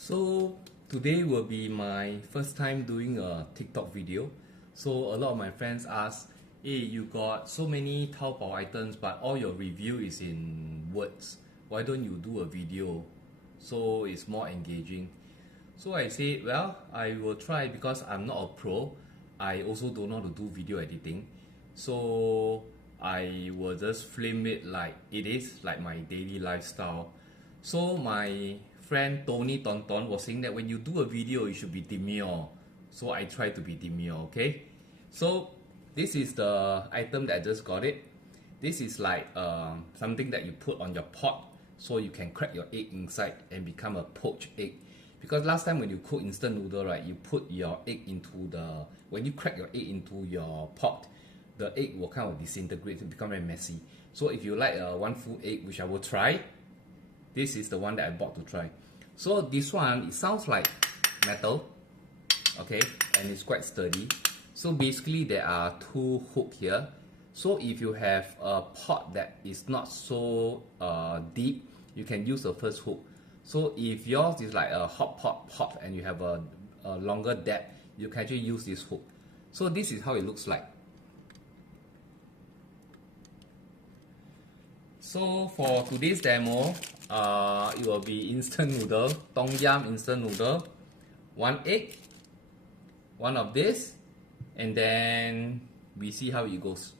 So today will be my first time doing a TikTok video. So a lot of my friends ask, hey, you got so many Taobao items but all your review is in words. Why don't you do a video so it's more engaging? So I said, well, I will try because I'm not a pro. I also don't know how to do video editing. So I will just film it like it is, like my daily lifestyle. So my friend Tony Tonton was saying that when you do a video, you should be demure. So I try to be demure, okay? So this is the item that I just got it. This is like something that you put on your pot so you can crack your egg inside and become a poached egg. Because last time when you cook instant noodle, right, you put your egg into the, when you crack your egg into your pot, the egg will kind of disintegrate and become very messy. So if you like one full egg, which I will try, this is the one that I bought to try. So this one, it sounds like metal, okay, and it's quite sturdy. So basically there are two hooks here. So if you have a pot that is not so deep, you can use the first hook. So if yours is like a hot pot and you have a longer depth, you can actually use this hook. So this is how it looks like. So for today's demo, it will be instant noodle, Tom Yum instant noodle, one egg, one of this, and then we see how it goes.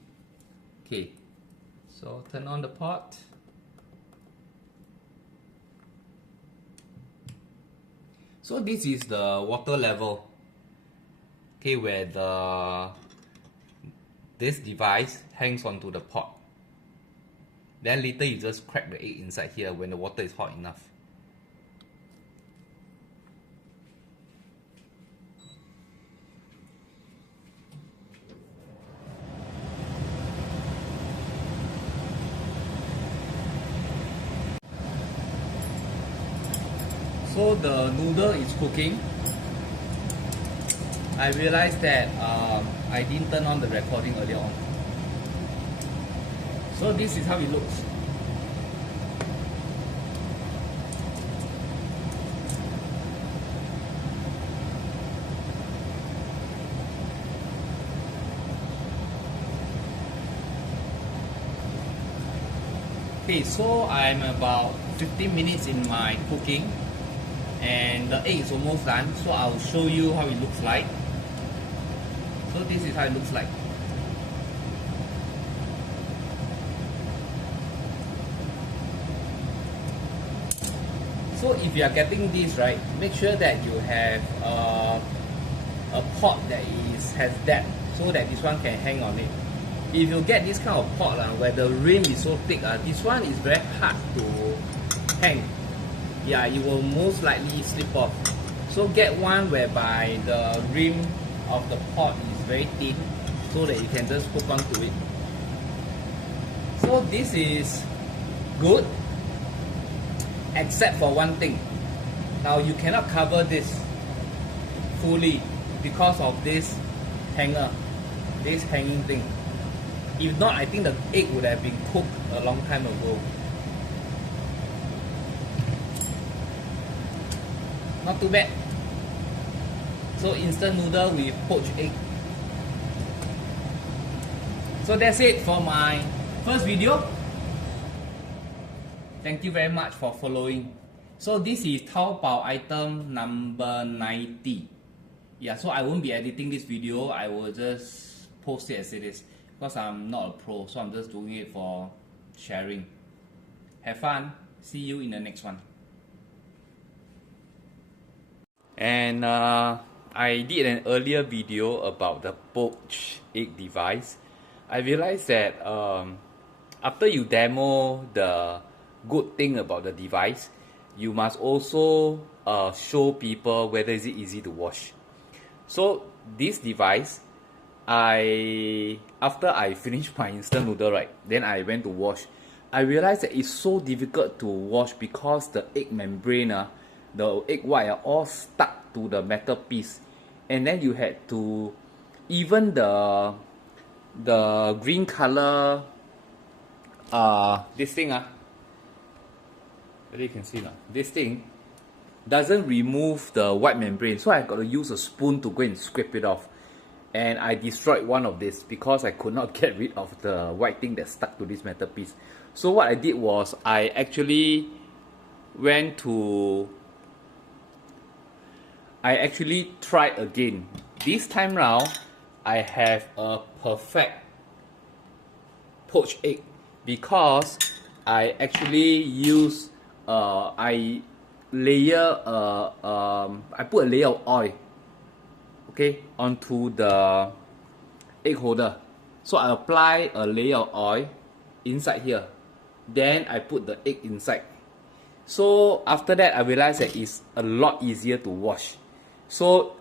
Okay, so turn on the pot. So this is the water level, okay, where this device hangs onto the pot. Then later you just crack the egg inside here when the water is hot enough. So the noodle is cooking. I realized that I didn't turn on the recording earlier on. So this is how it looks. Okay, so I'm about 15 minutes in my cooking and the egg is almost done, so I'll show you how it looks like. So this is how it looks like. So if you are getting this, right, make sure that you have a pot that has depth so that this one can hang on it. If you get this kind of pot where the rim is so thick, this one is very hard to hang. Yeah, it will most likely slip off. So get one whereby the rim of the pot is very thin so that you can just hook onto it. So this is good, except for one thing. Now you cannot cover this fully because of this hanger, this hanging thing. If not, I think the egg would have been cooked a long time ago. Not too bad. So instant noodle with poached egg. So that's it for my first video. Thank you very much for following. So this is Taobao item number 90. Yeah, so I won't be editing this video. I will just post it as it is because I'm not a pro, so I'm just doing it for sharing. Have fun. See you in the next one. And I did an earlier video about the poached egg device. I realized that after you demo the good thing about the device, you must also show people whether is it easy to wash. So this device, after I finished my instant noodle, right, then I went to wash. I realized that it's so difficult to wash because the egg membrane, the egg white are all stuck to the metal piece, and then you had to, even the green color this thing whether you can see now, this thing, doesn't remove the white membrane, so I got to use a spoon to go and scrape it off. And I destroyed one of this because I could not get rid of the white thing that stuck to this metal piece. So what I did was I actually tried again. This time round, I have a perfect poached egg because I actually use I put a layer of oil, okay, onto the egg holder. So I apply a layer of oil inside here, then I put the egg inside. So after that, I realized that it's a lot easier to wash. So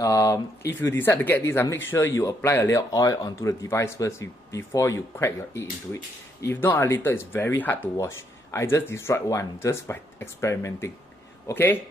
if you decide to get this, make sure you apply a layer of oil onto the device first before you crack your egg into it. If not, later it's very hard to wash. I just destroyed one just by experimenting. Okay,